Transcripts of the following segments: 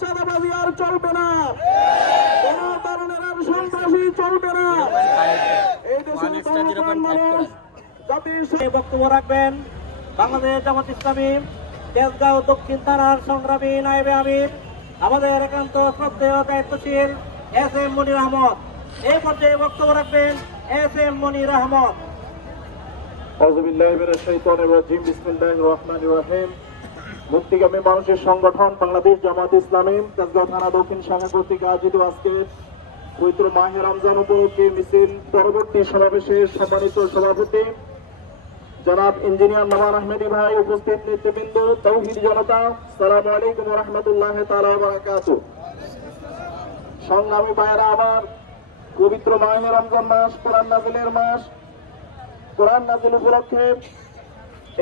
চাঁদাবাজি আর চলবে না। কোন ধরনের আর সন্ত্রাসী চলবে না। এই দেশের মানুষ জাতির বক্তব্য রাখবেন। বাংলাদেশ জামাত ইসলামী তেজগাঁও দক্ষিণ থানার সংগ্রামী নায়েবে আমির আমাদের একান্ত শ্রদ্ধেয় দায়িত্বশীল এস এম মনির আহমদ। এই পর্যায়ে বক্তব্য রাখবেন এস এম মনির আহমদ। আউযুবিল্লাহি মিনাশ শাইতানির রাজিম। বিসমিল্লাহির রহমানির রহিম। মুক্তিগামী মানুষের সংগঠন বাংলাদেশ জামাত ইসলামী, তেজগাঁও থানা দক্ষিণ শাখা কর্তৃক আয়োজিত আজকে পবিত্র মাহে রমজান উপলক্ষে মিছিল। পরবর্তী সমাবেশে সম্মানিত সভাপতি জনাব ইঞ্জিনিয়ার নমান আহমেদি ভাই, উপস্থিত নেতৃবৃন্দ, তৌহিদ জনতা, সালাম আলাইকুম রহমতুল্লাহ তালা বারাকাতু সংগ্রামী ভাইয়েরা, আবার পবিত্র মাহে রমজান মাস, কোরআন নাজিলের মাস। কোরআন নাজিল উপলক্ষে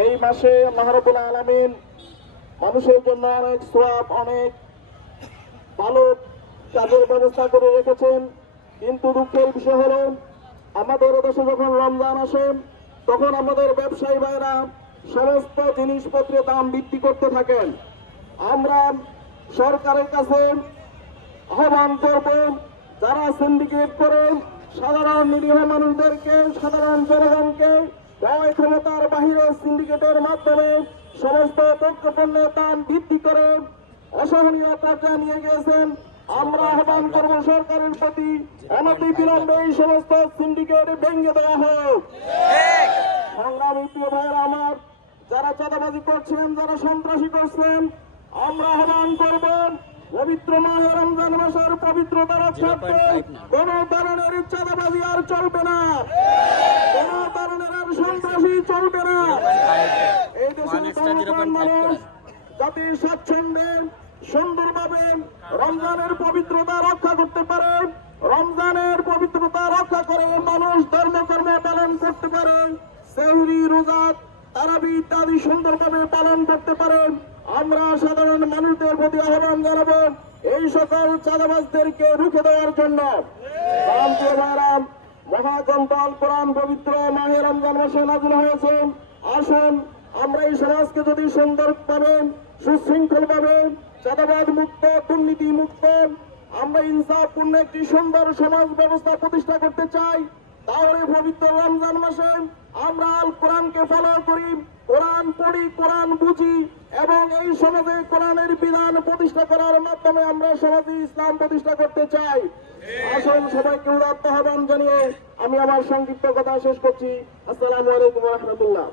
এই মাসে মহারবুল আলমিন মানুষের জন্য অনেক সোয়াব অনেক ভালো কাজের ব্যবস্থা করে রেখেছেন। কিন্তু দুঃখের বিষয় হলো, আমাদের দেশে যখন রমজান আসে, তখন আমাদের ব্যবসায়ী ভাইরা সমস্ত জিনিসপত্রের দাম বৃদ্ধি করতে থাকেন। আমরা সরকারের কাছে আহ্বান করব, যারা সিন্ডিকেট করে, সাধারণ নিরীহ মানুষদেরকে, সাধারণ জনগণকে ক্ষমতার বাহিরে সিন্ডিকেটের মাধ্যমে সমস্ত দাম বৃদ্ধি করে অসহনীয় পর্যায়ে নিয়ে গিয়েছেন। আমরা আহ্বান করব সরকারের প্রতি। অনতি বিলম্বে এই সমস্ত সিন্ডিকেট ভেঙে দেওয়া হোক। সংগ্রামী ভাইয়েরা আমার, যারা চাঁদাবাজি করছেন, যারা সন্ত্রাসী করছেন, আমরা আহ্বান করব পবিত্র মাহে রমজান মাসের পবিত্রতা রক্ষার্থে কোন ধরনের চাঁদাবাজি আর চলবে না। কোন ধরনের আর সন্ত্রাসী চলবে না। স্বাচ্ছন্দ্যে সুন্দরভাবে রমজানের পবিত্রতা রক্ষা করতে পারে রমজানের পবিত্রতা রক্ষা করে মানুষ ধর্মকর্ম পালন করতে পারে সেহরি রোজাত তারাবি ইত্যাদি সুন্দরভাবে পালন করতে পারে। আমরা সাধারণ মানুষদের প্রতি আহ্বান জানাব এই সকল চাঁদাবাজদেরকে রুখে দেওয়ার জন্য। মহাগ্রন্থ আল কোরআন পবিত্র মাহে রমজান মাসে নাজিল হয়েছে। আসুন আমরা এই সমাজকে যদি সুন্দরভাবে সুশৃঙ্খলভাবে চাঁদাবাদ মুক্ত দুর্নীতি মুক্ত আমরা ইনসাফপূর্ণ একটি সুন্দর সমাজ ব্যবস্থা প্রতিষ্ঠা করতে চাই, তাহলে পবিত্র রমজান মাসে আমরা আল কোরআনকে ফলো করি, কোরআন পড়ি, কোরআন বুঝি, এবং এই সমাজে কোরআনের বিধান প্রতিষ্ঠা করার মাধ্যমে আমরা সমাজে ইসলাম প্রতিষ্ঠা করতে চাই। আসুন সবাইকে উদাত্ত আহ্বান জানিয়ে আমি আমার সংক্ষিপ্ত কথা শেষ করছি। আসসালামু আলাইকুম রহমতুল্লাহ।